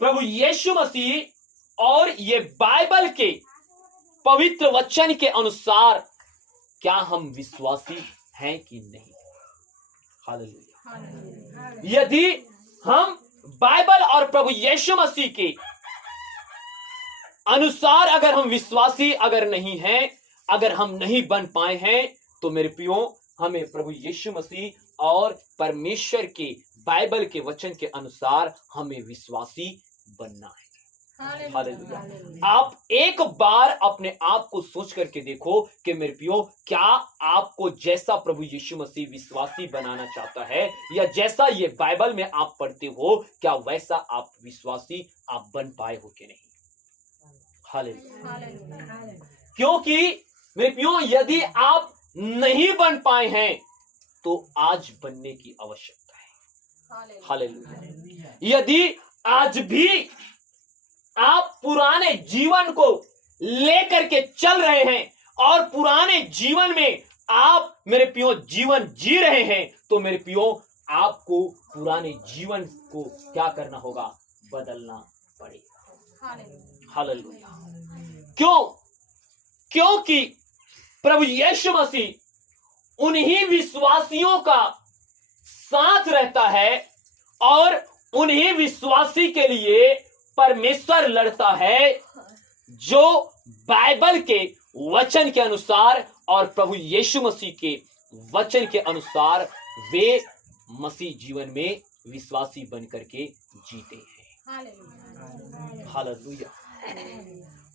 प्रभु यीशु मसीह और ये बाइबल के पवित्र वचन के अनुसार क्या हम विश्वासी हैं कि नहीं? हालेलुया। यदि हम बाइबल और प्रभु यीशु मसीह के अनुसार अगर हम विश्वासी अगर नहीं हैं, अगर हम नहीं बन पाए हैं, तो मेरे प्रियो हमें प्रभु यीशु मसीह और परमेश्वर के बाइबल के वचन के अनुसार हमें विश्वासी बनना है। हालेलुया। आप एक बार अपने आप को सोच करके देखो कि मेरे प्रियो क्या आपको जैसा प्रभु यीशु मसीह विश्वासी बनाना चाहता है या जैसा ये बाइबल में आप पढ़ते हो, क्या वैसा आप विश्वासी आप बन पाए हो कि नहीं? हालेलुया। क्योंकि मेरे प्रियो यदि आप नहीं बन पाए हैं तो आज बनने की आवश्यकता है। हालेलुया। यदि आज भी आप पुराने जीवन को लेकर के चल रहे हैं और पुराने जीवन में आप मेरे प्रियो जीवन जी रहे हैं, तो मेरे प्रियो आपको पुराने जीवन को क्या करना होगा? बदलना पड़ेगा। हालेलुया। क्यों? क्योंकि प्रभु यीशु मसीह उन्हीं विश्वासियों का साथ रहता है और उन्हीं विश्वासी के लिए परमेश्वर लड़ता है जो बाइबल के वचन के अनुसार और प्रभु यीशु मसीह के वचन के अनुसार वे मसीह जीवन में विश्वासी बनकर के जीते हैं। हालेलुया।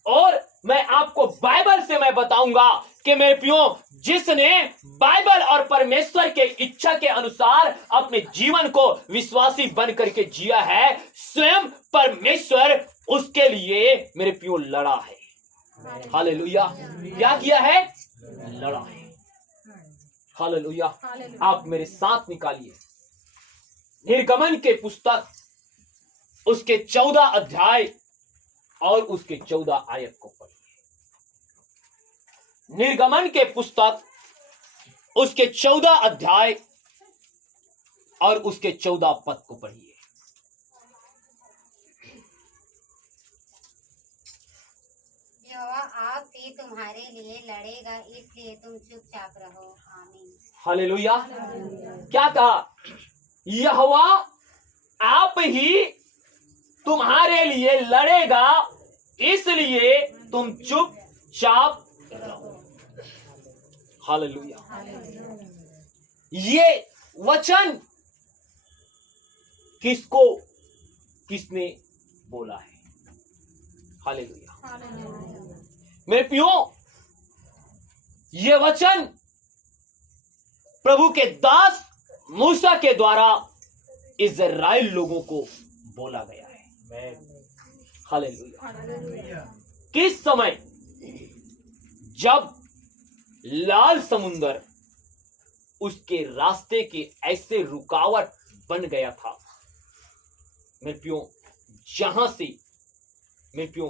और मैं आपको बाइबल से मैं बताऊंगा कि मेरे प्रियो जिसने बाइबल और परमेश्वर के इच्छा के अनुसार अपने जीवन को विश्वासी बन करके जिया है, स्वयं परमेश्वर उसके लिए मेरे प्रियो लड़ा है। हालेलुया। क्या किया है? लड़ा है। हालेलुया। आप मेरे साथ निकालिए निर्गमन के पुस्तक उसके 14 अध्याय और उसके 14 आयत को पढ़िए। निर्गमन के पुस्तक उसके 14 अध्याय और उसके 14 पद को पढ़िए। यहोवा आप ही तुम्हारे लिए लड़ेगा, इसलिए तुम चुपचाप रहो। आमीन। हालेलुया। क्या कहा? यहोवा आप ही तुम्हारे लिए लड़ेगा, इसलिए तुम चुपचाप रहो। हालेलुया। ये वचन किसने बोला है? हालेलुया। मेरे प्रियो ये वचन प्रभु के दास मूसा के द्वारा इज़राइल लोगों को बोला गया है। हालेलुया। किस समय? जब लाल समुंदर उसके रास्ते के ऐसे रुकावट बन गया था मेरे प्रियो, जहां से मेरे प्रियो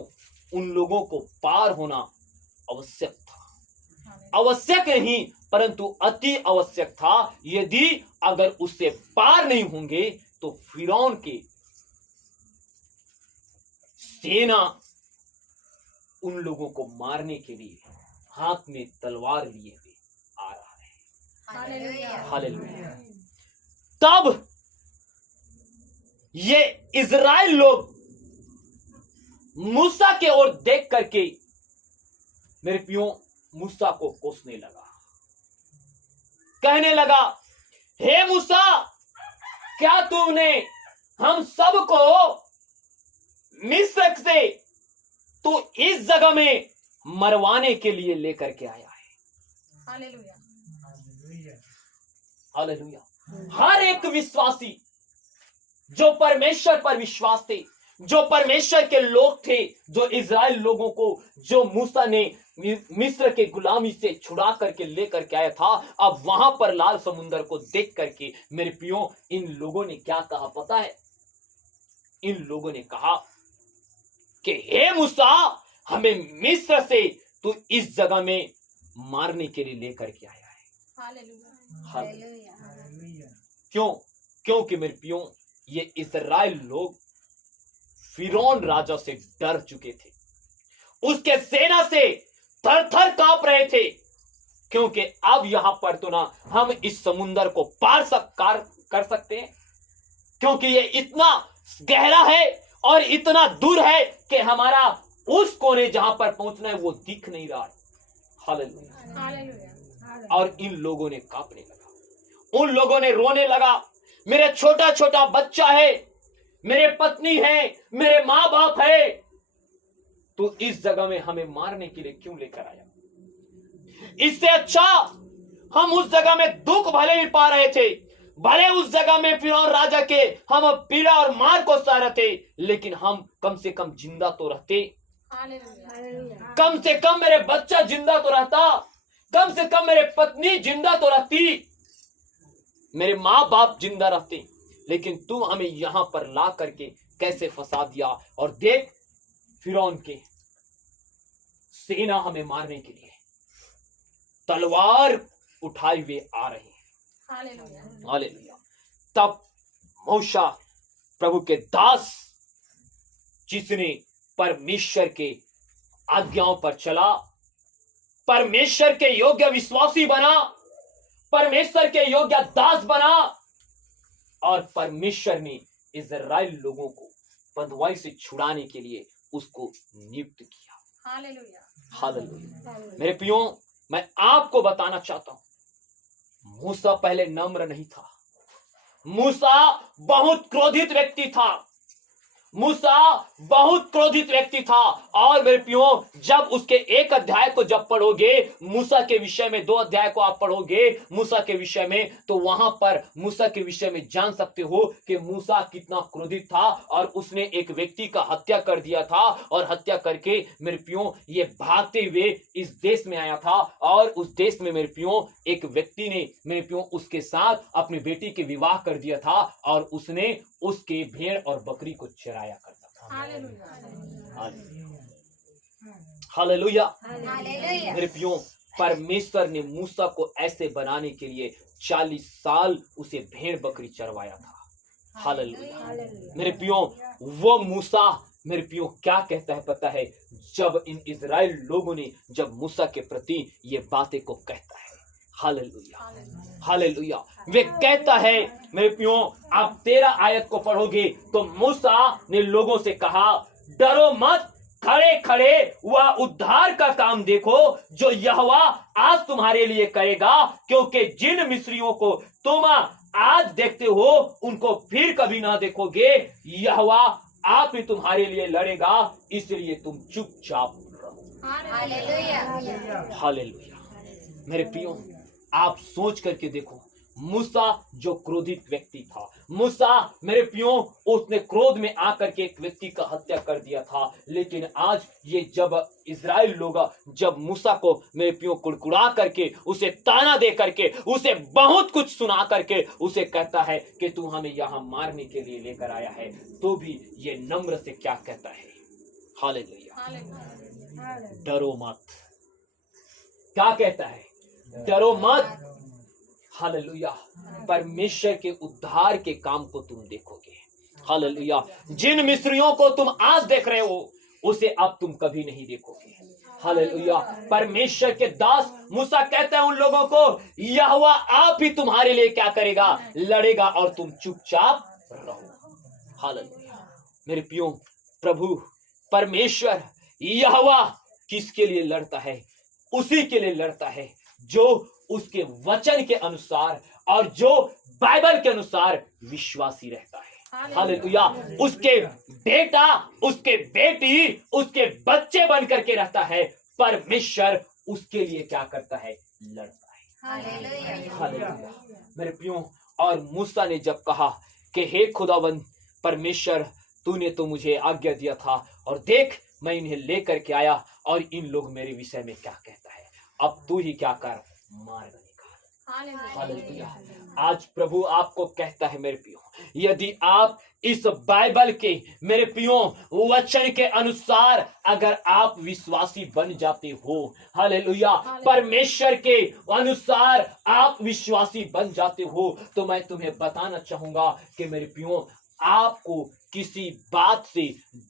उन लोगों को पार होना आवश्यक था। आवश्यक नहीं परंतु अति आवश्यक था। यदि अगर उससे पार नहीं होंगे तो फिरौन के सेना उन लोगों को मारने के लिए हाथ में तलवार लिए हुए आ रहा है। हालेलुया। हालेलुया। तब ये इज़राइल लोग मूसा के ओर देख करके मेरे प्रियो मूसा को कोसने लगा, कहने लगा, हे मूसा, क्या तूने हम सबको मिस्र से तो इस जगह में मरवाने के लिए लेकर के आया है? हालेलुया। हालेलुया। हर एक विश्वासी जो परमेश्वर पर विश्वास थे, जो परमेश्वर के लोग थे, जो इज़राइल लोगों को जो मूसा ने मिस्र के गुलामी से छुड़ा करके लेकर के आया था, अब वहां पर लाल समुंदर को देख करके मेरे प्रियो इन लोगों ने क्या कहा पता है? इन लोगों ने कहा कि हे मूसा, हमें मिस्र से तो इस जगह में मारने के लिए लेकर के आया है। हालेलुया। क्यों? क्योंकि मेरे प्रियो ये इज़राइल लोग फिरौन राजा से डर चुके थे, उसके सेना से थर थर कांप रहे थे, क्योंकि अब यहां पर तो ना हम इस समुंदर को पार कर सकते हैं, क्योंकि ये इतना गहरा है और इतना दूर है कि हमारा उस कोने जहां पर पहुंचना है वो दिख नहीं रहा है। हालेलुया। और इन लोगों ने कांपने लगा, उन लोगों ने रोने लगा, मेरे छोटा छोटा बच्चा है, मेरे पत्नी है, मेरे मां बाप है, तो इस जगह में हमें मारने के लिए क्यों लेकर आया? इससे अच्छा हम उस जगह में दुख भले ही पा रहे थे, भले उस जगह में फिरौन राजा के हम पीड़ा और मार को सह रहे थे, लेकिन हम कम से कम जिंदा तो रहते। कम से कम मेरे बच्चा जिंदा तो रहता, कम से कम मेरे पत्नी जिंदा तो रहती, मेरे माँ बाप जिंदा रहते। लेकिन तू हमें यहां पर ला करके कैसे फंसा दिया। और देख, फिरौन के सेना हमें मारने के लिए तलवार उठाए हुए आ रहे हैं। हालेलुया। तब मूसा प्रभु के दास, जिसने परमेश्वर के आज्ञाओं पर चला, परमेश्वर के योग्य विश्वासी बना, परमेश्वर के योग्य दास बना, और परमेश्वर ने इजराइल लोगों को बंधुआई से छुड़ाने के लिए उसको नियुक्त किया। हालेलुया। हालेलुया। मेरे प्रियो, मैं आपको बताना चाहता हूं, मूसा पहले नम्र नहीं था, मूसा बहुत क्रोधित व्यक्ति था, मूसा बहुत क्रोधित व्यक्ति था। और मेरे प्रियो, जब उसके एक अध्याय को जब पढ़ोगे, मूसा के विषय में 2 अध्याय को आप पढ़ोगे मूसा के विषय में, तो वहां पर मूसा के विषय में जान सकते हो कि मूसा कितना क्रोधित था और उसने एक व्यक्ति का हत्या कर दिया था। और हत्या करके मेरे प्रियो ये भागते हुए इस देश में आया था। और उस देश में मेरे प्रियो एक व्यक्ति ने मेरे प्रियो उसके साथ अपनी बेटी के विवाह कर दिया था, और उसने उसके भेड़ और बकरी को चराया करता था। हालेलुया। मेरे प्रियो, परमेश्वर ने मूसा को ऐसे बनाने के लिए 40 साल उसे भेड़ बकरी चरवाया था। हालेलुया। मेरे प्रियो, वो मूसा मेरे प्रियो क्या कहता है पता है? जब इन इजराइल लोगों ने जब मूसा के प्रति ये बातें को कहता है, हालेलुया, हालेलुया, वे कहता है मेरे प्रियो, आप 13 आयत को पढ़ोगे तो मूसा ने लोगों से कहा, डरो मत, खड़े खड़े वह उद्धार का काम देखो जो यहोवा आज तुम्हारे लिए करेगा, क्योंकि जिन मिस्रियों को तुम आज देखते हो उनको फिर कभी ना देखोगे। यहोवा आप ही तुम्हारे लिए लड़ेगा, इसलिए तुम चुपचाप रहो। हालेलुया। हालेलुया। मेरे प्रियो, आप सोच करके देखो, मूसा जो क्रोधित व्यक्ति था, मूसा मेरे प्रियो उसने क्रोध में आकर के एक व्यक्ति का हत्या कर दिया था। लेकिन आज ये जब इजराइल लोग जब मूसा को मेरे प्रियो कुड़कुड़ा करके, उसे ताना दे करके, उसे बहुत कुछ सुना करके उसे कहता है कि तू हमें यहाँ मारने के लिए लेकर आया है, तो भी ये नम्र से क्या कहता है? हालेलुया। डरो मत। क्या कहता है? डरो मत। हालेलुया। परमेश्वर के उद्धार के काम को तुम देखोगे। हालेलुया। जिन मिस्रियों को तुम आज देख रहे हो उसे अब तुम कभी नहीं देखोगे। हालेलुया। परमेश्वर के दास मूसा कहता है उन लोगों को, यहोवा आप ही तुम्हारे लिए क्या करेगा? लड़ेगा, और तुम चुपचाप रहो। हालेलुया। मेरे प्रियो, प्रभु परमेश्वर यहोवा किसके लिए लड़ता है? उसी के लिए लड़ता है जो उसके वचन के अनुसार और जो बाइबल के अनुसार विश्वासी रहता है। हालेलुया। उसके बेटा, उसके बेटी, उसके बच्चे बन करके रहता है। परमेश्वर उसके लिए क्या करता है? लड़ता है। हालेलुया। मेरे प्रियो, और मूसा ने जब कहा कि हे खुदावंद परमेश्वर, तूने तो मुझे आज्ञा दिया था, और देख मैं इन्हें लेकर के आया, और इन लोग मेरे विषय में क्या कहता है? अब तू ही क्या कर, मार्ग निकाल। हालेलुया। आज प्रभु आपको कहता है मेरे प्रियो, यदि आप इस बाइबल के मेरे प्रियो वचन के अनुसार अगर आप विश्वासी बन जाते हो, हालेलुया, परमेश्वर के अनुसार आप विश्वासी बन जाते हो, तो मैं तुम्हें बताना चाहूंगा कि मेरे प्रियो आपको किसी बात से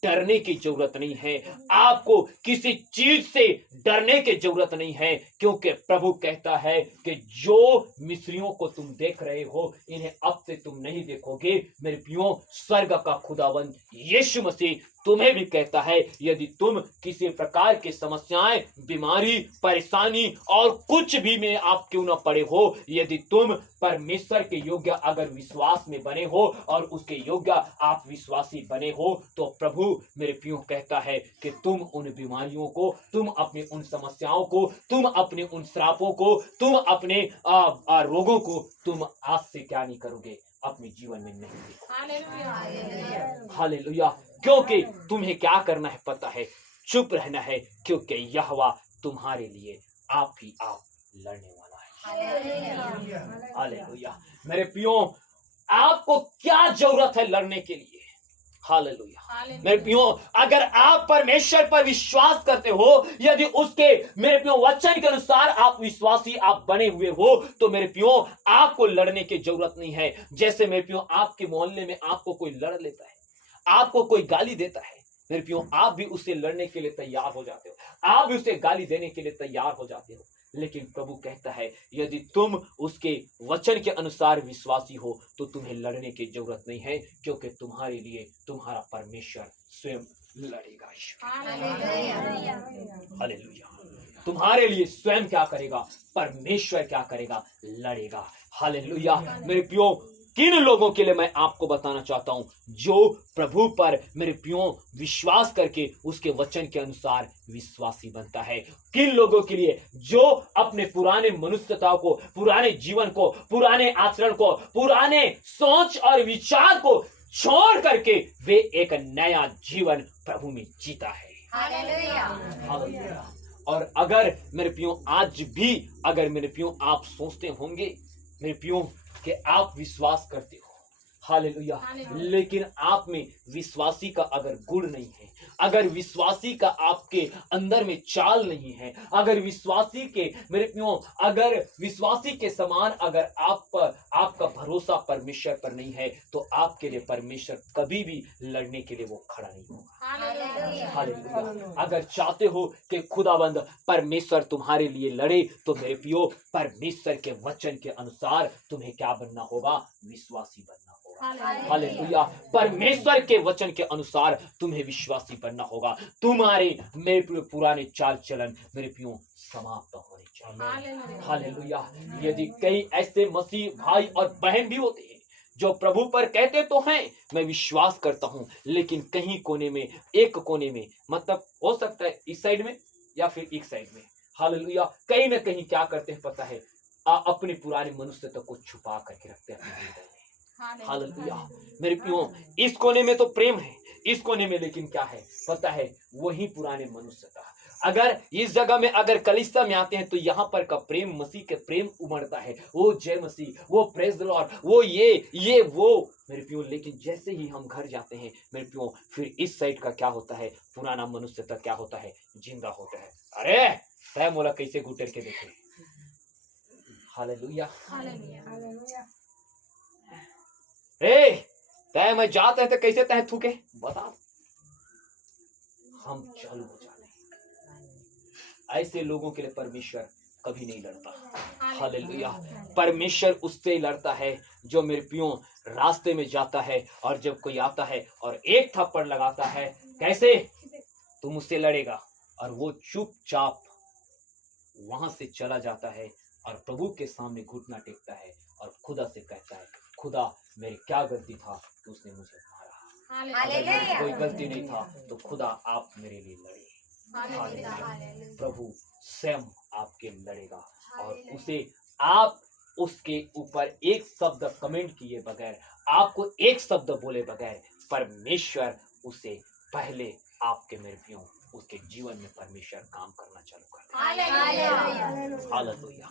डरने की जरूरत नहीं है, आपको किसी चीज से डरने की जरूरत नहीं है, क्योंकि प्रभु कहता है कि जो मिस्रियों को तुम देख रहे हो इन्हें अब से तुम नहीं देखोगे। मेरे प्रियो, स्वर्ग का खुदावंद यीशु मसीह तुम्हें भी कहता है, यदि तुम किसी प्रकार की समस्याएं, बीमारी, परेशानी और कुछ भी में आप क्यों न पड़े हो, यदि तुम परमेश्वर के योग्य अगर विश्वास में बने हो और उसके योग्य आप विश्वासी बने हो, तो प्रभु मेरे प्रियो कहता है कि तुम उन बीमारियों को, तुम अपने उन समस्याओं को, तुम अपने उन श्रापों को, तुम अपने रोगों को तुम आज से क्या नहीं करोगे, अपने जीवन में नहीं। हालेलुया। क्योंकि तुम्हें क्या करना है पता है, चुप रहना है, क्योंकि यहोवा तुम्हारे लिए आप ही आप लड़ने वाला है। हालेलुया। मेरे प्रियो, आपको क्या जरूरत है लड़ने के लिए? हालेलुया। मेरे प्रियो, अगर आप परमेश्वर पर विश्वास करते हो, यदि उसके मेरे प्रियो वचन के अनुसार आप विश्वासी आप बने हुए हो, तो मेरे प्रियो आपको लड़ने की जरूरत नहीं है। जैसे मेरे प्रियो आपके मोहल्ले में आपको कोई लड़ लेता है, आपको कोई गाली देता है, मेरे प्रियो आप भी उससे लड़ने के लिए तैयार हो जाते हो, आप भी उसे गाली देने के लिए तैयार हो जाते हो। लेकिन प्रभु कहता है, यदि तुम उसके वचन के अनुसार विश्वासी हो तो तुम्हें लड़ने की जरूरत नहीं है, क्योंकि तुम्हारे लिए तुम्हारा परमेश्वर स्वयं लड़ेगा। हालेलुया। तुम्हारे लिए स्वयं क्या करेगा? परमेश्वर क्या करेगा? लड़ेगा। हालेलुया। मेरे प्रियो, किन लोगों के लिए मैं आपको बताना चाहता हूं, जो प्रभु पर मेरे प्रियो विश्वास करके उसके वचन के अनुसार विश्वासी बनता है। किन लोगों के लिए? जो अपने पुराने मनुष्यता को, पुराने जीवन को, पुराने आचरण को, पुराने सोच और विचार को छोड़ करके वे एक नया जीवन प्रभु में जीता है। हालेलुया। और अगर मेरे प्रियो आज भी अगर मेरे प्रियो आप सोचते होंगे मेरे प्रियो कि आप विश्वास करते हो, हालेलुया, लेकिन आप में विश्वासी का अगर गुण नहीं है, अगर विश्वासी का आपके अंदर में चाल नहीं है, अगर विश्वासी के मेरे प्रियो अगर विश्वासी के समान अगर आप पर आपका भरोसा परमेश्वर पर नहीं है, तो आपके लिए परमेश्वर कभी भी लड़ने के लिए वो खड़ा नहीं होगा। हालेलुया। अगर चाहते हो कि खुदाबंद परमेश्वर तुम्हारे लिए लड़े, तो मेरे प्रियो परमेश्वर के वचन के अनुसार तुम्हें क्या बनना होगा? विश्वासी बनना होगा। हालेलुया। परमेश्वर के वचन के अनुसार तुम्हें विश्वासी बनना होगा। तुम्हारे मेरे पुराने चाल चलन मेरे प्रियो समाप्त होने चाहिए। हालेलुया। यदि कई ऐसे मसीह भाई और बहन भी होते हैं जो प्रभु पर कहते तो हैं मैं विश्वास करता हूं, लेकिन कहीं कोने में, एक कोने में, मतलब हो सकता है इस साइड में या फिर एक साइड में, हालेलुया, कहीं ना कहीं क्या करते हैं पता है? अपने पुराने मनुष्यता को छुपा करके रखते हैं अपने हृदय में। हालेलुया। मेरे प्रियो, इस कोने में तो प्रेम है, इस कोने में लेकिन क्या है पता है? वही पुराने मनुष्यता। अगर इस जगह में अगर कलीसिया में आते हैं तो यहाँ पर का प्रेम, मसीह के प्रेम उमड़ता है, वो जय मसीह, वो प्रेज द लॉर्ड, वो ये वो मेरे प्रियो। लेकिन जैसे ही हम घर जाते हैं मेरे प्रियो, फिर इस साइड का क्या होता है? पुराना मनुष्यता क्या होता है? जिंदा होता है। अरे तय मोला कैसे गुटर के देखे। हालेलुया। तय मैं जाते हैं तो कैसे तय थूके बता, हम चालू हो जाते हैं। ऐसे लोगों के लिए परमेश्वर कभी नहीं लड़ता। हालेलुया। परमेश्वर उससे लड़ता है जो मेरे प्रियो रास्ते में जाता है और जब कोई आता है और एक थप्पड़ लगाता है, कैसे तुम उससे लड़ेगा, और वो चुपचाप वहां से चला जाता है और प्रभु के सामने घुटना टेकता है और खुदा से कहता है, खुदा मेरी क्या गलती था कि उसने मुझे मारा? अगर कोई गलती नहीं था तो खुदा आप मेरे लिए लड़े। प्रभु स्वयं आपके लड़ेगा और उसे आप उसके ऊपर एक शब्द कमेंट किए बगैर, आपको एक शब्द बोले बगैर परमेश्वर उसे पहले आपके मेरे प्रियो उसके जीवन में परमेश्वर काम करना चालू कर देगा। हालेलुया।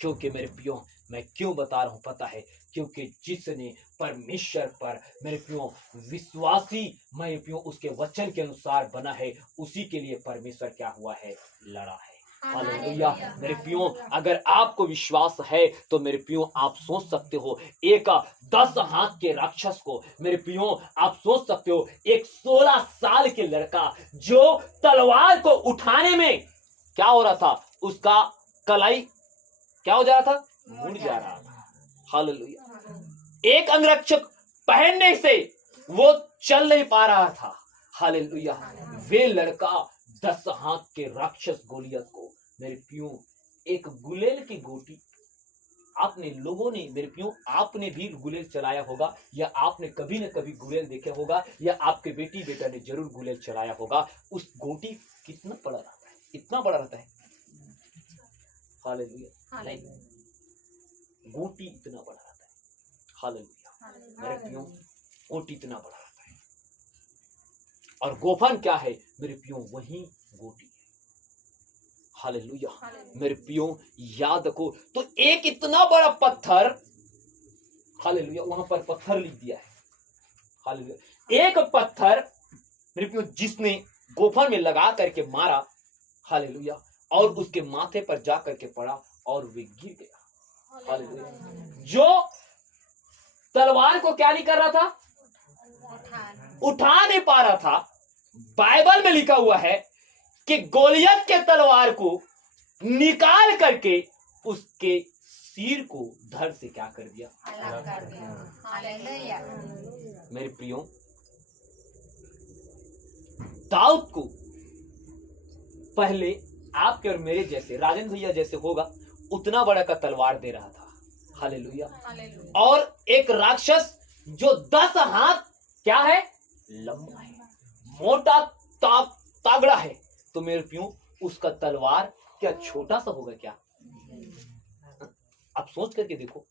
क्योंकि मेरे प्रियो मैं क्यों बता रहा हूं पता है? क्योंकि जिसने परमेश्वर पर मेरे प्रियो विश्वासी मेरे प्रियो उसके वचन के अनुसार बना है, उसी के लिए परमेश्वर क्या हुआ है? लड़ा है। हालेलुया। मेरे प्रियो, अगर आपको विश्वास है तो मेरे प्रियो आप सोच सकते हो एक 10 हाथ के राक्षस को, मेरे प्रियो आप सोच सकते हो एक 16 साल के लड़का जो तलवार को उठाने में क्या हो रहा था, उसका कलाई क्या हो जा रहा था, मुड़ जा रहा था। हालेलुया। एक अंगरक्षक पहनने से वो चल नहीं पा रहा था। हालेलुया। वे लड़का 10 हाथ के राक्षस गोलियत को, मेरे प्रियो एक गुलेल की गोटी, आपने लोगों ने, मेरे प्रियो आपने भी गुलेल चलाया होगा, या आपने कभी न कभी गुलेल देखे होगा, या आपके बेटी बेटा ने जरूर गुलेल चलाया होगा। उस गोटी कितना बड़ा रहता है, इतना बड़ा रहता है। हालेलुया। नहीं, गोटी इतना बड़ा रहता है। हालेलुया। मेरे प्रियो गोटी इतना बड़ा रहता है, और गोफन क्या है मेरे प्रियो, वही गोटी है। हालेलुया। मेरे प्रियो याद रखो, तो एक इतना बड़ा पत्थर, हालेलुया, वहां पर पत्थर लिख दिया है। हालेलुया। एक पत्थर मेरे प्रियो जिसने गोफन में लगा करके मारा, हालेलुया, और उसके माथे पर जा करके पड़ा और वे गिर गया। हालेलुया। जो तलवार को क्या नहीं कर रहा था, उठा नहीं पा रहा था। बाइबल में लिखा हुआ है कि गोलियत के तलवार को निकाल करके उसके सिर को धड़ से क्या कर दिया, अलग कर दिया। हालेलुया। मेरे प्रियो, दाऊद को पहले आपके और मेरे जैसे, राजन भैया जैसे होगा उतना बड़ा का तलवार दे रहा था। हालेलुया। और एक राक्षस जो 10 हाथ क्या है, लंबा है, मोटा तगड़ा है, तो मेरे प्रियो उसका तलवार क्या छोटा सा होगा क्या? आप सोच करके देखो,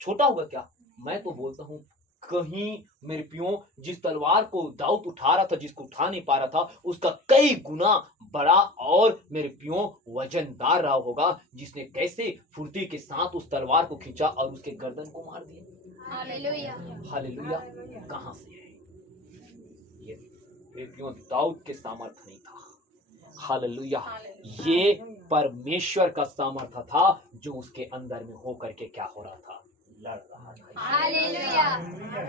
छोटा होगा क्या? मैं तो बोलता हूं कहीं मेरे प्रियो जिस तलवार को दाऊद उठा रहा था, जिसको उठा नहीं पा रहा था, उसका कई गुना बड़ा और मेरे प्रियो वजनदार रहा होगा, जिसने कैसे फुर्ती के साथ उस तलवार को खींचा और उसके गर्दन को मार दिया। हालेलुया। हालेलुया। कहां से है ये? मेरे प्रियो दाऊद के सामर्थ्य नहीं था। हालेलुया। ये परमेश्वर का सामर्थ्य था जो उसके अंदर में होकर के क्या हो रहा था, लड़ रहा था। हालेलुया।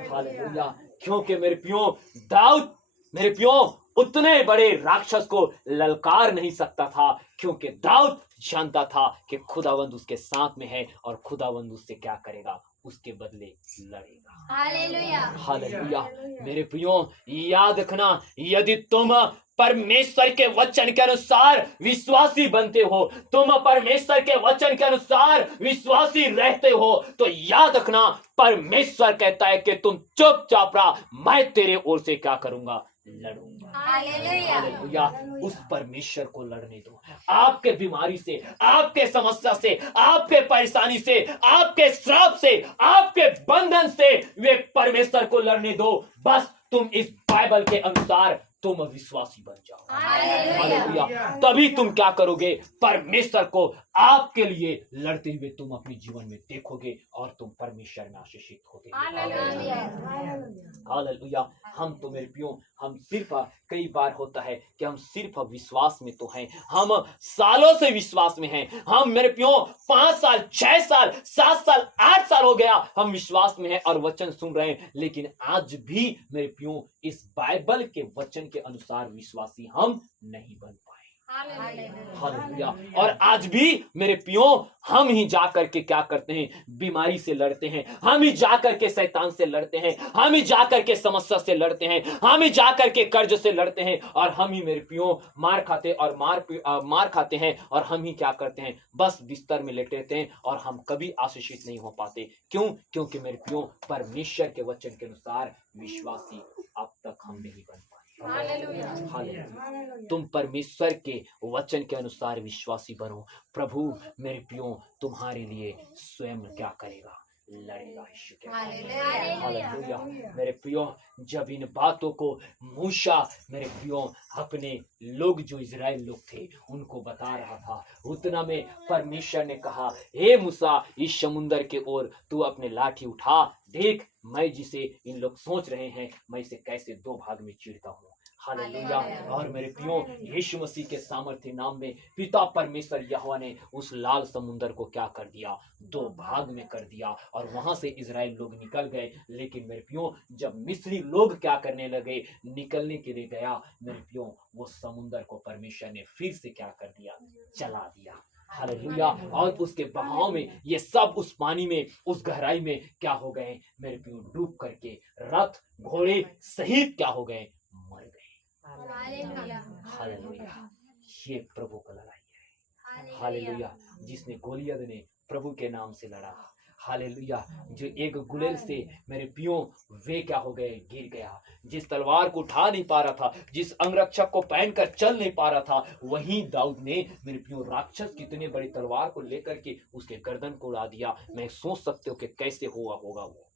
हालेलुया। क्योंकि मेरे प्रियो दाऊद, मेरे प्रियो उतने बड़े राक्षस को ललकार नहीं सकता था, क्योंकि दाऊद जानता था कि खुदावंद उसके साथ में है और खुदावंद उससे क्या करेगा, उसके बदले लड़ेगा। हालेलुया। हालेलुया। मेरे प्रियो याद रखना, यदि तुम परमेश्वर के वचन के अनुसार विश्वासी बनते हो, तुम परमेश्वर के वचन के अनुसार विश्वासी रहते हो, तो याद रखना परमेश्वर कहता है कि तुम चुपचाप रहा, मैं तेरे ओर से क्या करूंगा, लड़ूंगा। हालेलुया। हालेलुया। उस परमेश्वर को लड़ने दो। आपके बीमारी से, आपके समस्या से, आपके परेशानी से, आपके श्राप से, आपके बंधन से वे परमेश्वर को लड़ने दो। बस तुम इस बाइबल के अनुसार तुम विश्वासी बन जाओ। हालेलुया। तभी तुम क्या करोगे, परमेश्वर को आपके लिए लड़ते हुए तुम अपने जीवन में देखोगे और तुम परमेश्वर में आशीषित होगे। हालेलुया। हम तो मेरे प्रियो, हम सिर्फ, कई बार होता है कि हम सिर्फ विश्वास में तो हैं, हम सालों से विश्वास में हैं, हम मेरे प्रियो 5 साल 6 साल 7 साल 8 साल हो गया हम विश्वास में हैं और वचन सुन रहे हैं, लेकिन आज भी मेरे प्रियो इस बाइबल के वचन के अनुसार विश्वासी हम नहीं बन पाए। हालेलुया। और आज भी मेरे प्रियो हम ही जाकर के क्या करते हैं, बीमारी से लड़ते हैं, हम ही जाकर के शैतान से लड़ते हैं, हम ही जाकर के समस्या से लड़ते हैं, हम ही जाकर के कर्ज से लड़ते हैं, और हम ही मेरे प्रियो मार खाते और मार खाते हैं, और हम ही क्या करते हैं, बस बिस्तर में लेटे रहते हैं और हम कभी आशीषित नहीं हो पाते। क्यों? क्योंकि मेरे प्रियो परमेश्वर के वचन के अनुसार विश्वासी अब तक हम नहीं बन पाए। हालेलुया। हालेलुया। तुम परमेश्वर के वचन के अनुसार विश्वासी बनो, प्रभु मेरे प्रियो तुम्हारे लिए स्वयं क्या करेगा, लड़ेगा। हालेलुया। मेरे प्रियो जब इन बातों को मूसा मेरे प्रियो अपने लोग जो इजराइल लोग थे उनको बता रहा था, उतना में परमेश्वर ने कहा, हे मूसा इस समुंदर के ओर तू अपने लाठी उठा, देख मैं जिसे इन लोग सोच रहे हैं मैं इसे कैसे 2 भाग में चीरता हूँ। हालेलुया। और मेरे प्रियो, यीशु मसीह के सामर्थ्य नाम में पिता परमेश्वर यहोवा ने उस लाल समुंदर को क्या कर दिया, दो भाग में कर दिया, और वहां से इजराइल लोग निकल गए। लेकिन मेरे प्रियो, जब मिस्री लोग क्या करने लगे, निकलने के लिए गया, मेरे प्रियो, वो समुंदर को परमेश्वर ने फिर से क्या कर दिया, चला दिया। हालेलुया। और उसके बहाव में ये सब उस पानी में, उस गहराई में क्या हो गए मेरे प्रियो, डूब करके रथ घोड़े सहित क्या हो गए, मर गए। हालेलुया। ये प्रभु का लड़ाई है। हालेलुया। जिसने गोलियत ने प्रभु के नाम से लड़ा, हालेलुया, जो एक गुलेल से मेरे पियो वे क्या हो गए, गिर गया। जिस तलवार को उठा नहीं पा रहा था, जिस अंगरक्षक को पहनकर चल नहीं पा रहा था, वहीं दाऊद ने मेरे पियो राक्षस कितने बड़ी तलवार को लेकर के उसके गर्दन को उड़ा दिया। मैं सोच सकते हो कि कैसे हुआ होगा वो।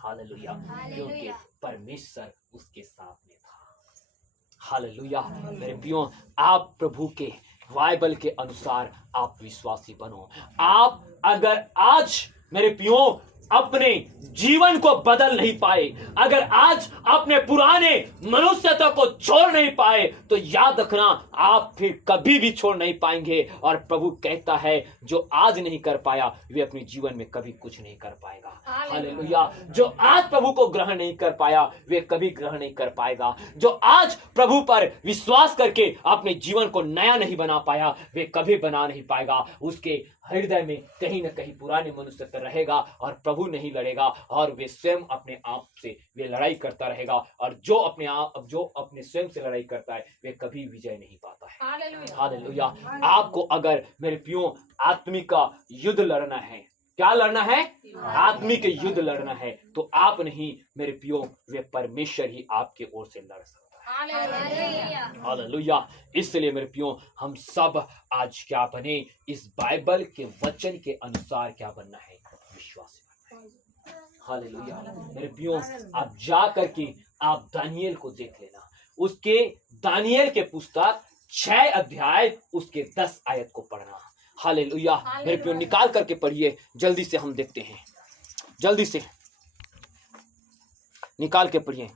हालेलुया। क्योंकि परमेश्वर उसके साथ में था। हालेलुया। मेरे पियो, आप प्रभु के बाइबल के अनुसार आप विश्वासी बनो। आप अगर आज मेरे पियो अपने जीवन को बदल नहीं पाए, अगर आज अपने पुराने मनुष्यता को छोड़ नहीं पाए, तो याद रखना आप फिर कभी भी छोड़ नहीं पाएंगे। और प्रभु कहता है जो आज नहीं कर पाया वे अपने जीवन में कभी कुछ नहीं कर पाएगा। हालेलुया। जो आज प्रभु को ग्रहण नहीं कर पाया वे कभी ग्रहण नहीं कर पाएगा। जो आज प्रभु पर विश्वास करके अपने जीवन को नया नहीं बना पाया वे कभी बना नहीं पाएगा। उसके हृदय में कहीं ना कहीं पुराने मनुष्यत्व रहेगा और प्रभु नहीं लड़ेगा, और वे स्वयं अपने आप से वे लड़ाई करता रहेगा। और जो अपने स्वयं से लड़ाई करता है वे कभी विजय नहीं पाता है। हालेलुया। आपको अगर मेरे प्रियो आत्मिक का युद्ध लड़ना है, क्या लड़ना है, आत्मिक युद्ध लड़ना है, तो आप नहीं मेरे प्रियो, वे परमेश्वर ही आपके ओर से लड़ सकता है। हालेलुया। इसलिए मेरे प्रियो, हम सब आज क्या बने, इस बाइबल के वचन के अनुसार क्या बनना है, विश्वासी। हालेलुया। मेरे प्रियो, आप जा करके आप दानियेल को देख लेना, उसके दानियेल के पुस्तक 6 अध्याय उसके 10 आयत को पढ़ना। हालेलुया। मेरे प्रियो, निकाल करके पढ़िए, जल्दी से हम देखते हैं, जल्दी से निकाल के पढ़िए।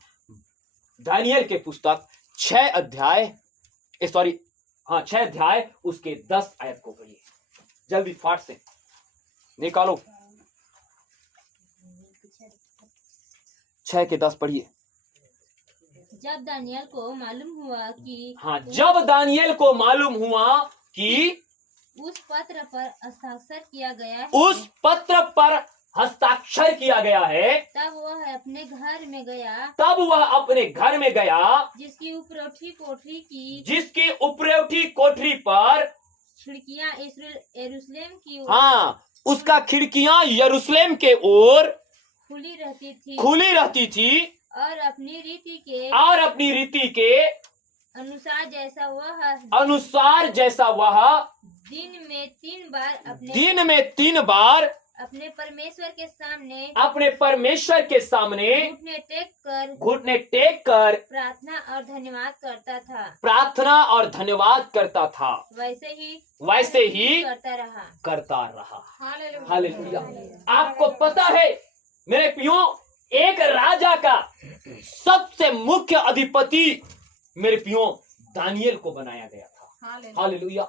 दानियेल के पुस्तक 6 अध्याय उसके 10 आयत को पढ़िए, जल्दी फाट से निकालो। 6 के 10 पढ़िए। जब दानियेल को मालूम हुआ कि जब दानियेल को मालूम हुआ कि उस पत्र पर हस्ताक्षर किया गया है, उस पत्र पर हस्ताक्षर किया गया है, तब वह अपने घर में गया, जिसकी उपरोठी कोठरी पर खिड़कियां यरूशलेम की ओर, उसका खिड़कियां यरूशलेम के ओर खुली रहती थी, और अपनी रीति के अनुसार जैसा वह दिन में 3 बार अपने परमेश्वर के सामने घुटने टेक कर प्रार्थना और धन्यवाद करता था, वैसे ही करता रहा। हालेलुया। आपको पता है मेरे प्रियो, एक राजा का सबसे मुख्य अधिपति मेरे प्रियो दानियेल को बनाया गया था। हालेलुया।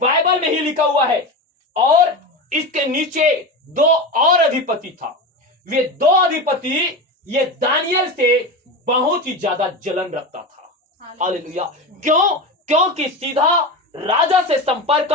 बाइबल में ही लिखा हुआ है। और इसके नीचे 2 और अधिपति था। वे 2 अधिपति ये दानियेल से बहुत ही ज्यादा जलन रखता था। हालेलुया। क्योंकि सीधा राजा से संपर्क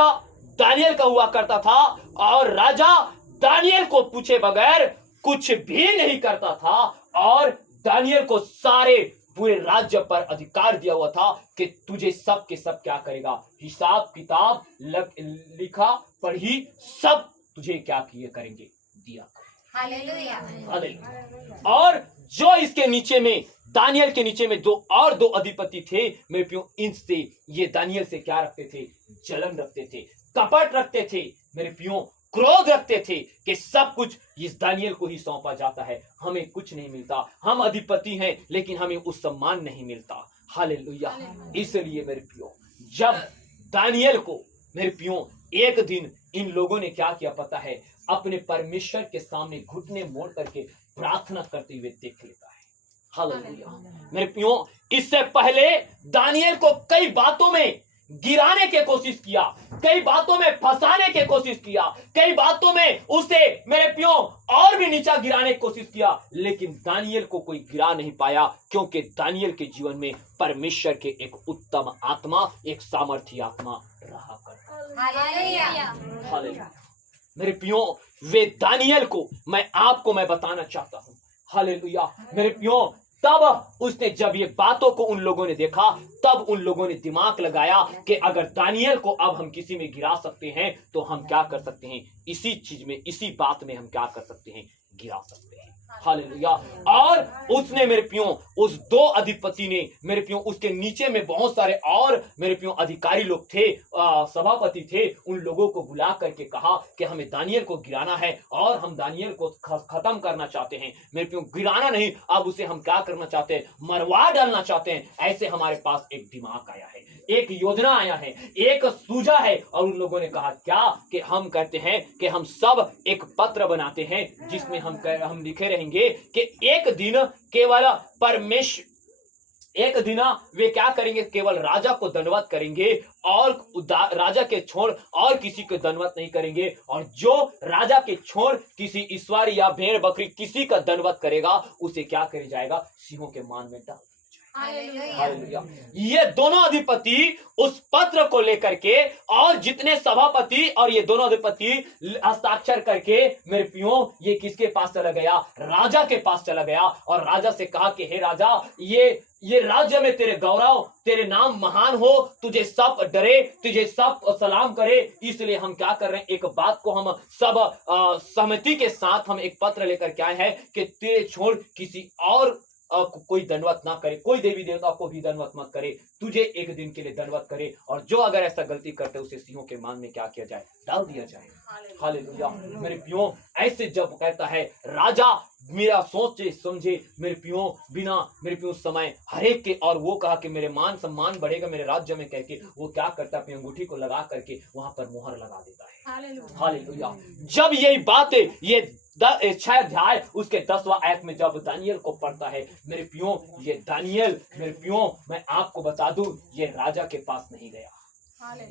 दानियेल का हुआ करता था, और राजा दानियेल को पूछे बगैर कुछ भी नहीं करता था, और दानियेल को सारे पूरे राज्य पर अधिकार दिया हुआ था कि तुझे सब के सब क्या करेगा, हिसाब किताब लिखा पढ़ी सब तुझे क्या किए करेंगे, दिया। हालेलुया। हालेलुया। और जो इसके नीचे में दानियेल के नीचे में 2 अधिपति थे मेरे प्रियो, इनसे ये दानियेल से क्या रखते थे, जलन रखते थे, कपट रखते थे मेरे प्रियो, क्रोध रखते थे कि सब कुछ इस दानियेल को ही सौंपा जाता है, हमें कुछ नहीं मिलता, हम अधिपति हैं लेकिन हमें उस सम्मान नहीं मिलता। हालेलुया। इसलिए मेरे प्रियो, जब दानियेल को मेरे प्रियो एक दिन इन लोगों ने क्या किया पता है, अपने परमेश्वर के सामने घुटने मोड़ करके प्रार्थना करते हुए देख लेता है। हालेलुया। मेरे प्रियो, इससे पहले दानियल को कई बातों में गिराने की कोशिश किया, कई बातों में फंसाने की कोशिश किया, कई बातों में उसे मेरे प्रियो और भी नीचा गिराने की कोशिश किया, लेकिन दानियल को कोई गिरा नहीं पाया, क्योंकि दानियल के जीवन में परमेश्वर के एक उत्तम आत्मा, एक सामर्थी आत्मा रहा करता। हालेलुया। मेरे प्रियो, वे दानियल को मैं बताना चाहता हूं। हालेलुया। मेरे प्रियो, तब उसने जब ये बातों को उन लोगों ने देखा, तब उन लोगों ने दिमाग लगाया कि अगर दानियल को अब हम किसी में गिरा सकते हैं तो हम क्या कर सकते हैं, इसी चीज में, इसी बात में हम क्या कर सकते हैं, गिरा सकते हैं। हालेलुया। और उसने मेरे प्रियो, उस दो अधिपति ने मेरे प्रियो, उसके नीचे में बहुत सारे और मेरे प्रियो अधिकारी लोग थे, सभापति थे, उन लोगों को बुला करके कहा कि हमें दानियल को गिराना है और हम दानियल को खत्म करना चाहते हैं। मेरे प्रियो, गिराना नहीं, अब उसे हम क्या करना चाहते हैं, मरवा डालना चाहते हैं। ऐसे हमारे पास एक दिमाग आया है, एक योजना आया है, एक सूझा है। और उन लोगों ने कहा क्या, कि हम कहते हैं कि हम सब एक पत्र बनाते हैं जिसमें हम लिखे रहेंगे कि एक दिन केवल एक दिन वे क्या करेंगे, केवल राजा को दंडवत करेंगे और राजा के छोड़ और किसी को दंडवत नहीं करेंगे। और जो राजा के छोड़ किसी ईश्वर या भेड़ बकरी किसी का दंडवत करेगा, उसे क्या कर जाएगा, सिंहों के मान में डाल। हालेलुया। ये दोनों अधिपति उस पत्र को लेकर के, और जितने सभापति और ये दोनों अधिपति हस्ताक्षर करके मेरे प्रियो, ये किसके पास चला गया, राजा के पास चला गया। और राजा से कहा कि हे राजा, ये राज्य में तेरे गौरव, तेरे नाम महान हो, तुझे सब डरे, तुझे सब सलाम करे। इसलिए हम क्या कर रहे हैं, एक बात को हम सब सहमति के साथ हम एक पत्र लेकर के आए हैं कि तेरे छोड़ किसी और कोई दंडवत ना करे, कोई देवी देवता को भी दंडवत मत करे, तुझे एक दिन के लिए दंडवत करे। और जो अगर ऐसा गलती करते उसे सिंहों के मान में क्या किया जाए, डाल दिया जाए। हालेलुया। मेरे प्रियो, ऐसे जब कहता है राजा, मेरा सोचे समझे मेरे प्रियो, बिना मेरे प्रियो समय हरेक के, और वो कहा कि मेरे मान सम्मान बढ़ेगा मेरे राज्य में, कहके वो क्या करता है, अपनी अंगूठी को लगा करके वहां पर मोहर लगा देता है। हालेलुया। जब यही बात है, ये 6 अध्याय उसके 10वां आयत में जब दानियल को पढ़ता है मेरे प्रियो, ये दानियल मेरे प्रियो, मैं आपको बता दूं, ये राजा के पास नहीं गया।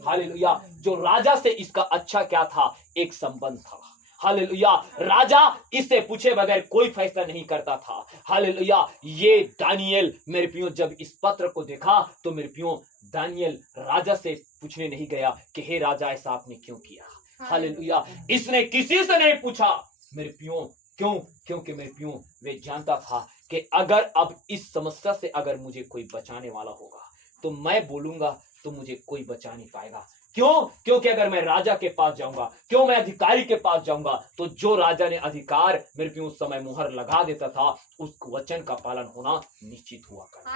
हालेलुया। जो राजा से इसका अच्छा क्या था, एक संबंध था। हालेलुया। राजा इससे पूछे बगैर कोई फैसला नहीं करता था। हालेलुया। ये दानियल मेरे प्रियो, जब इस पत्र को देखा तो मेरे प्रियो, दानियल राजा से पूछने नहीं गया कि हे राजा, ऐसा आपने क्यों किया। हालेलुया। इसने किसी से नहीं पूछा मेरे प्रियो, क्यों, क्योंकि मेरे प्रियो, वे जानता था कि अगर अब इस समस्या से अगर मुझे कोई बचाने वाला होगा तो मैं बोलूंगा तो मुझे कोई बचा नहीं पाएगा। क्यों, क्योंकि अगर मैं राजा के पास जाऊंगा, क्यों मैं अधिकारी के पास जाऊंगा, तो जो राजा ने अधिकार मेरे प्रियो उस समय मुहर लगा देता था, उस वचन का पालन होना निश्चित हुआ करता।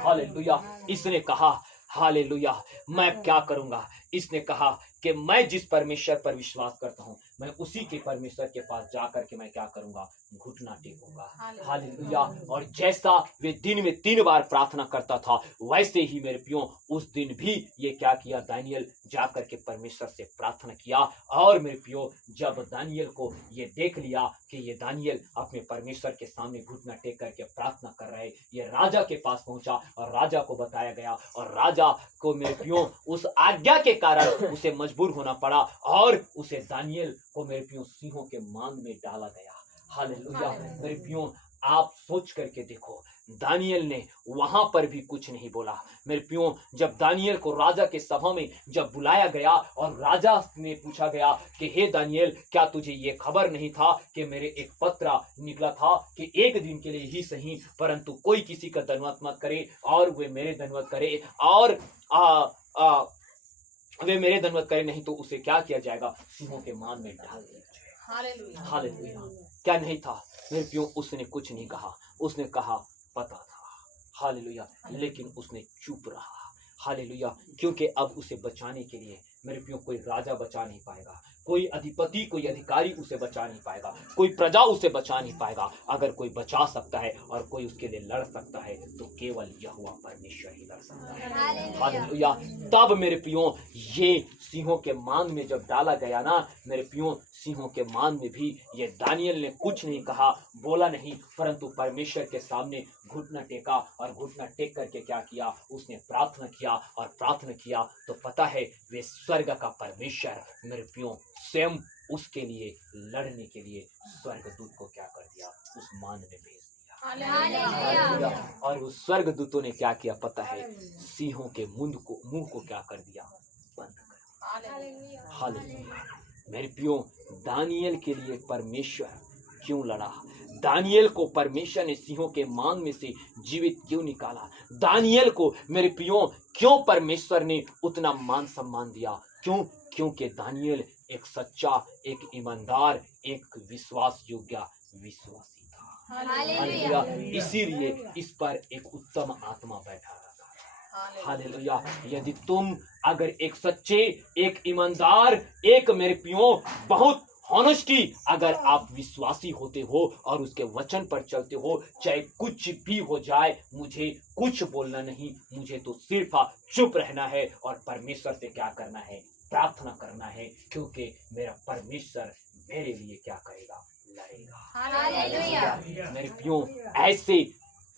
हालेलुया। इसने कहा हालेलुया, मैं क्या करूंगा, इसने कहा कि मैं जिस परमेश्वर पर विश्वास करता हूं, मैं उसी के परमेश्वर के पास जाकर के मैं क्या करूंगा, घुटना टेकूंगा। हालेलुया। और जैसा वे दिन में 3 बार प्रार्थना करता था, वैसे ही मेरे प्रियो उस दिन भी ये क्या किया, दानियल जाकर के परमेश्वर से प्रार्थना किया। और मेरे प्रियो, जब दानियल को ये देख लिया कि ये दानियल अपने परमेश्वर के सामने घुटना टेक करके प्रार्थना कर रहे, ये राजा के पास पहुंचा और राजा को बताया गया, और राजा को मेरे प्रियो उस आज्ञा के कारण उसे मजबूर होना पड़ा, और उसे दानियल को मेरे प्रियो सिंहों के मान में डाला गया। हालेलुया। मेरे प्रियो, आप सोच करके देखो, दानियल ने वहां पर भी कुछ नहीं बोला। मेरे प्रियो, जब दानियल को राजा के सभा में जब बुलाया गया और राजा ने पूछा गया कि हे दानियल, क्या तुझे ये खबर नहीं था कि मेरे एक पत्र निकला था कि एक दिन के लिए ही सही, परंतु कोई किसी का दंडवत मत करे और वे मेरे दंडवत करे, और वे मेरे दंडवत करे, नहीं तो उसे क्या किया जाएगा, सिंहों के मान में डाल दिया जाएगा। हालेलुया। क्या नहीं था मेरे प्रियो, उसने कुछ नहीं कहा, उसने कहा पता था। हालेलुया। लेकिन उसने चुप रहा। हालेलुया। क्योंकि अब उसे बचाने के लिए मेरे प्रियो कोई राजा बचा नहीं पाएगा, कोई अधिपति, कोई अधिकारी उसे बचा नहीं पाएगा, कोई प्रजा उसे बचा नहीं पाएगा। अगर कोई बचा सकता है और कोई उसके लिए लड़ सकता है तो केवल यहोवा परमेश्वर ही लड़ सकता है। हालेलुया। तब मेरे प्रियो ये सिंहों के मान में जब डाला गया ना, मेरे प्रियो सिंहों के मान में भी ये दानियल ने कुछ नहीं कहा, बोला नहीं, परंतु परमेश्वर के सामने घुटना टेका और घुटना टेक करके क्या किया, उसने प्रार्थना किया और प्रार्थना किया तो पता है वे स्वर्ग का परमेश्वर मेरे प्रियो स्वयं उसके लिए लड़ने के लिए स्वर्गदूत को क्या कर दिया, उस मान में भेज दिया। और उस स्वर्गदूतों ने क्या किया पता है, सिंहों के मुंह को क्या कर दिया, बंद कर दिया। हालेलुया। मेरे प्रियो दानियल के लिए परमेश्वर क्यों लड़ा, दानियल को परमेश्वर ने सिंहों के मान में से जीवित क्यों निकाला, दानियल को मेरे प्रियो क्यों परमेश्वर ने उतना मान सम्मान दिया, क्यों? क्योंकि दानियल एक सच्चा, एक ईमानदार, एक विश्वास योग्य विश्वासी था। हालेलुया। इसीलिए इस पर एक उत्तम आत्मा बैठा रहा। हालेलुया। यदि तुम अगर एक सच्चे, एक ईमानदार, एक मेरे प्रियो बहुत ऑनेस्टी अगर आप विश्वासी होते हो और उसके वचन पर चलते हो, चाहे कुछ भी हो जाए मुझे कुछ बोलना नहीं, मुझे तो सिर्फ चुप रहना है और परमेश्वर से क्या करना है, प्रार्थना करना है, क्योंकि मेरा परमेश्वर मेरे लिए क्या करेगा, लड़ेगा। हालेलुया। मेरे प्रियो ऐसे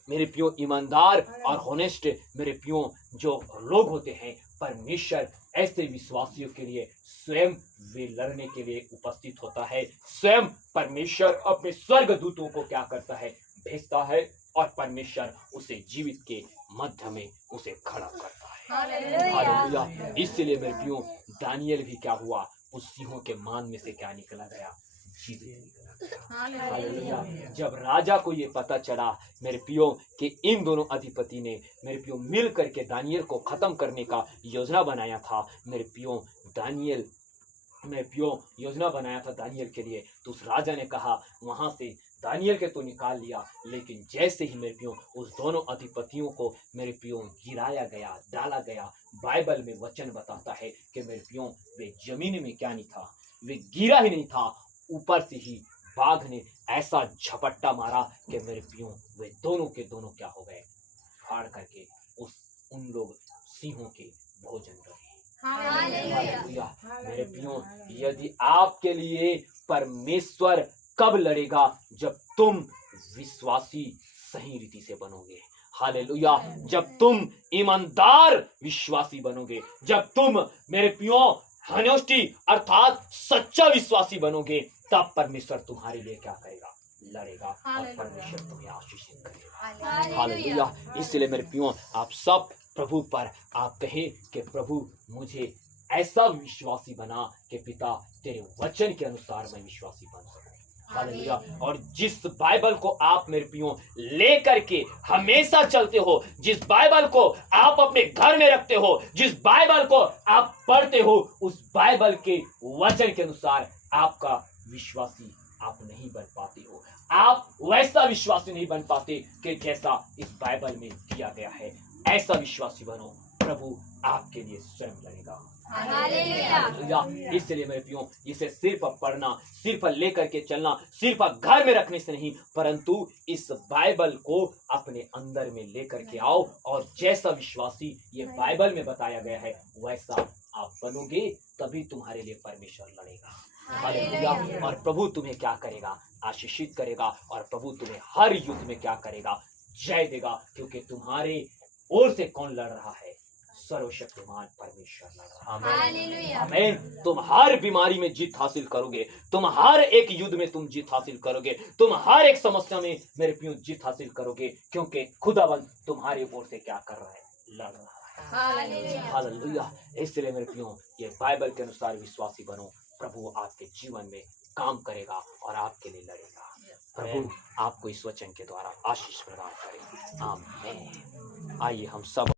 मेरे प्रियो ईमानदार और होनेस्ट मेरे प्रियो जो लोग होते हैं, परमेश्वर ऐसे विश्वासियों के लिए स्वयं वे लड़ने के लिए उपस्थित होता है। स्वयं परमेश्वर अपने स्वर्गदूतों को क्या करता है, भेजता है और परमेश्वर उसे जीवित के मध्य में उसे खड़ा करता है। हालेलुया। इसलिए मेरे प्रियो दानियल भी क्या हुआ, उस सिंहों के मान में से क्या निकला गया, जीवित। हालेलुया। जब राजा को ये पता चला मेरे प्रियो कि इन दोनों अधिपति ने मेरे प्रियो मिल करके दानियल को खत्म करने का योजना बनाया था, मेरे प्रियो दानियल मेरे प्रियो योजना बनाया था दानियल के लिए, तो उस राजा ने कहा वहां से दानियल के तो निकाल लिया, लेकिन जैसे ही मेरे प्रियो उस दोनों अधिपतियों को मेरे प्रियो गिराया गया, डाला गया, बाइबल में वचन बताता है कि मेरे प्रियो वे जमीन में क्या नहीं था, वे गिरा ही नहीं था, ऊपर से ही बाघ ने ऐसा झपट्टा मारा कि मेरे प्रियो वे दोनों के दोनों क्या हो गए, फाड़ करके उन लोग सिंहों के भोजन रहे। हालेलुया। मेरे प्रियो यदि आपके लिए परमेश्वर कब लड़ेगा, जब तुम विश्वासी सही रीति से बनोगे। हालेलुया। जब तुम ईमानदार विश्वासी बनोगे, जब तुम मेरे प्रियो हॉनेस्टी अर्थात सच्चा विश्वासी बनोगे, तब परमेश्वर तुम्हारे लिए क्या करेगा, लड़ेगा और परमेश्वर तुम्हें आशीषित करेगा। हालेलुया। इसलिए मेरे प्रियो आप सब प्रभु पर आप कहें कि प्रभु मुझे ऐसा विश्वासी बना कि पिता तेरे वचन के अनुसार मैं विश्वासी बन सकूं। हालेलुया। और जिस बाइबल को आप मेरे प्रियो लेकर के हमेशा चलते हो, जिस बाइबल को आप अपने घर में रखते हो, जिस बाइबल को आप पढ़ते हो, उस बाइबल के वचन के अनुसार आपका विश्वासी आप नहीं बन पाते हो। आप वैसा विश्वासी नहीं बन पाते कि जैसा इस बाइबल में दिया गया है। ऐसा विश्वासी बनो, प्रभु आपके लिए स्वयं लड़ेगा। हालेलुया। इसलिए मेरे प्रियो इसे सिर्फ पढ़ना, सिर्फ लेकर के चलना, सिर्फ घर में रखने से नहीं, परंतु इस बाइबल को अपने अंदर में लेकर के आओ और जैसा विश्वासी ये बाइबल में बताया गया है वैसा आप बनोगे, तभी तुम्हारे लिए परमेश्वर लड़ेगा। हालेलुया। और प्रभु तुम्हें क्या करेगा, आशीषित करेगा, और प्रभु तुम्हें हर युद्ध में क्या करेगा, जय देगा, क्योंकि तुम्हारे ओर से कौन लड़ रहा है, सर्वशक्तिमान परमेश्वर लड़ रहा है। आमीन। तुम हर बीमारी में जीत हासिल करोगे, तुम हर एक युद्ध में तुम जीत हासिल करोगे, तुम हर एक समस्या में मेरे प्रियो जीत हासिल करोगे, क्योंकि खुदावंद तुम्हारे ओर से क्या कर रहा है, लड़ रहा है। हालेलुया। इसलिए मेरे प्रियो ये बाइबल के अनुसार विश्वासी बनो, प्रभु आपके जीवन में काम करेगा और आपके लिए लड़ेगा। प्रभु आपको इस वचन के द्वारा आशीष प्रदान करे। आमीन। आइए हम सब